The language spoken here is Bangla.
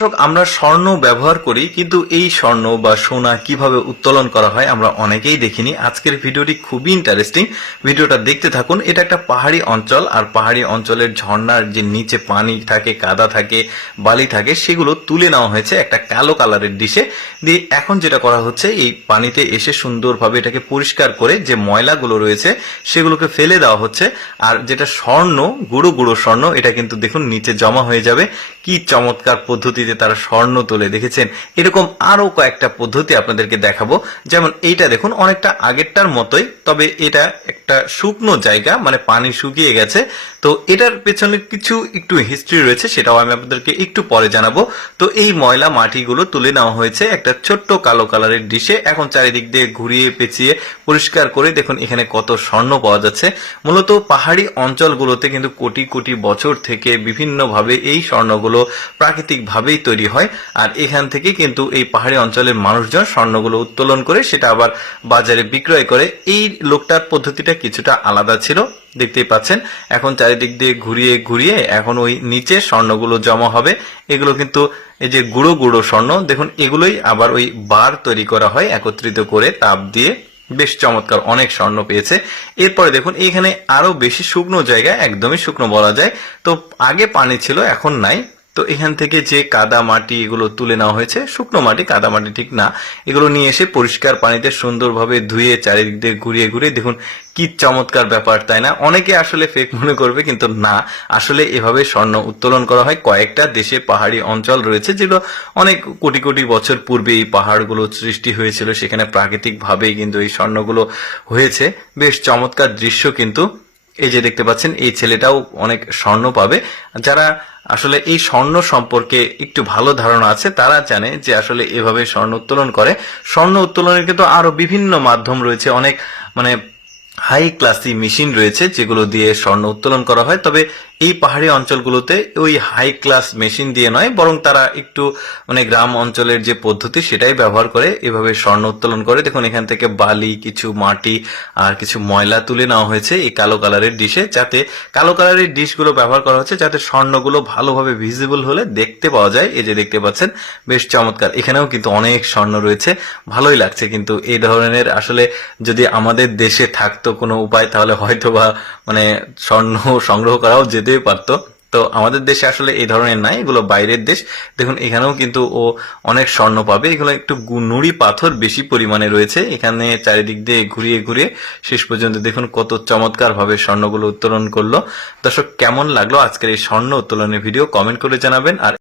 দর্শক, আমরা স্বর্ণ ব্যবহার করি কিন্তু এই স্বর্ণ বা সোনা কীভাবে উত্তোলন করা হয় আমরা অনেকেই দেখিনি। আজকের ভিডিওটি খুবই ইন্টারেস্টিং ভিডিওটা দেখতে থাকুন। এটা একটা পাহাড়ি অঞ্চল আর পাহাড়ি অঞ্চলের ঝর্ণার যে নিচে পানি থাকে কাদা থাকে বালি থাকে সেগুলো তুলে নেওয়া হয়েছে একটা কালো কালারের ডিশে দিয়ে এখন যেটা করা হচ্ছে এই পানিতে এসে সুন্দরভাবে এটাকে পরিষ্কার করে যে ময়লাগুলো রয়েছে সেগুলোকে ফেলে দেওয়া হচ্ছে। আর যেটা স্বর্ণ গুঁড়ো গুঁড়ো স্বর্ণ এটা কিন্তু দেখুন নিচে জমা হয়ে যাবে। কি চমৎকার পদ্ধতিতে তারা স্বর্ণ তোলে, দেখেছেন? এরকম আরও কয়েকটা পদ্ধতি আপনাদেরকে দেখাবো। যেমন এইটা দেখুন, অনেকটা আগেরটার মতোই, তবে এটা একটা শুকনো জায়গা মানে পানি শুকিয়ে গেছে। তো এটার পেছনে কিছু একটু হিস্ট্রি রয়েছে, সেটাও আমি আপনাদেরকে একটু পরে জানাব। তো এই ময়লা মাটিগুলো তুলে নেওয়া হয়েছে একটা ছোট্ট কালো কালারের ডিশে। এখন চারিদিক দিয়ে ঘুরিয়ে পেঁচিয়ে পরিষ্কার করে দেখুন এখানে কত স্বর্ণ পাওয়া যাচ্ছে। মূলত পাহাড়ি অঞ্চলগুলোতে কিন্তু কোটি কোটি বছর থেকে বিভিন্নভাবে এই স্বর্ণগুলো প্রাকৃতিকভাবেই তৈরি হয়, আর এখান থেকে কিন্তু এই পাহাড়ি অঞ্চলের মানুষজন স্বর্ণগুলো উত্তোলন করে সেটা আবার বাজারে বিক্রয় করে। এই লোকটার পদ্ধতিটা কিছুটা আলাদা ছিল, দেখতেই পাচ্ছেন। এখন চারিদিক দিয়ে ঘুরিয়ে ঘুরিয়ে এখন ওই নিচে স্বর্ণগুলো জমা হবে। এগুলো কিন্তু এই যে গুঁড়ো গুঁড়ো স্বর্ণ, দেখুন এগুলোই আবার ওই বার তৈরি করা হয় একত্রিত করে তাপ দিয়ে। বেশ চমৎকার অনেক স্বর্ণ পেয়েছে। এরপরে দেখুন এখানে আরও বেশি শুকনো জায়গা, একদমই শুকনো বলা যায়। তো আগে পানি ছিল, এখন নাই। তো এখান থেকে যে কাদা মাটি এগুলো তুলে নেওয়া হয়েছে, শুকনো মাটি, কাদা মাটি ঠিক না, এগুলো নিয়ে এসে পরিষ্কার পানিতে সুন্দরভাবে ধুয়ে চারিদিক দিয়ে ঘুরিয়ে ঘুরিয়ে, দেখুন কি চমৎকার ব্যাপার, তাই না? অনেকে আসলে ফেক মনে করবে, কিন্তু না, আসলে এভাবে স্বর্ণ উত্তোলন করা হয়। কয়েকটা দেশে পাহাড়ি অঞ্চল রয়েছে, যেগুলো অনেক কোটি কোটি বছর পূর্বে এই পাহাড়গুলো সৃষ্টি হয়েছিল, সেখানে প্রাকৃতিকভাবেই কিন্তু এই স্বর্ণগুলো হয়েছে। বেশ চমৎকার দৃশ্য কিন্তু এই যে দেখতে পাচ্ছেন, এই ছেলেটাও অনেক স্বর্ণ পাবে। যারা আসলে এই স্বর্ণ সম্পর্কে একটু ভালো ধারণা আছে, তারা জানে যে আসলে এভাবে স্বর্ণ উত্তোলন করে। স্বর্ণ উত্তোলনের কিন্তু আরও বিভিন্ন মাধ্যম রয়েছে, অনেক মানে হাই ক্লাসি মেশিন রয়েছে, যেগুলো দিয়ে স্বর্ণ উত্তোলন করা হয়। তবে এই পাহাড়ি অঞ্চলগুলোতে ওই হাই ক্লাস মেশিন দিয়ে নয়, বরং তারা একটু মানে গ্রাম অঞ্চলের যে পদ্ধতি সেটাই ব্যবহার করে এভাবে স্বর্ণ উত্তোলন করে। দেখুন, এখান থেকে বালি, কিছু মাটি আর কিছু ময়লা তুলে নেওয়া হয়েছে এই কালো কালারের ডিশে যাতে কালো কালারের ডিশগুলো ব্যবহার করা হচ্ছে, যাতে স্বর্ণগুলো ভালোভাবে ভিজিবল হলে দেখতে পাওয়া যায়। এই যে দেখতে পাচ্ছেন, বেশ চমৎকার। এখানেও কিন্তু অনেক স্বর্ণ রয়েছে, ভালোই লাগছে কিন্তু এই ধরনের আসলে যদি আমাদের দেশে থাকতো কোনো উপায়, তাহলে হয়তো বা মানে স্বর্ণ সংগ্রহ করাও যেতেই পারতো। তো আমাদের দেশে আসলে এই ধরনের নাই, এগুলো বাইরের দেশ। দেখুন, এখানেও কিন্তু ও অনেক স্বর্ণ পাবে। এগুলো একটু নুড়ি পাথর বেশি পরিমাণে রয়েছে। এখানে চারিদিক দিয়ে ঘুরিয়ে ঘুরিয়ে শেষ পর্যন্ত দেখুন কত চমৎকার ভাবে স্বর্ণগুলো উত্তোলন করল। দর্শক, কেমন লাগল আজকের এই স্বর্ণ উত্তোলনের ভিডিও? কমেন্ট করে জানাবেন। আর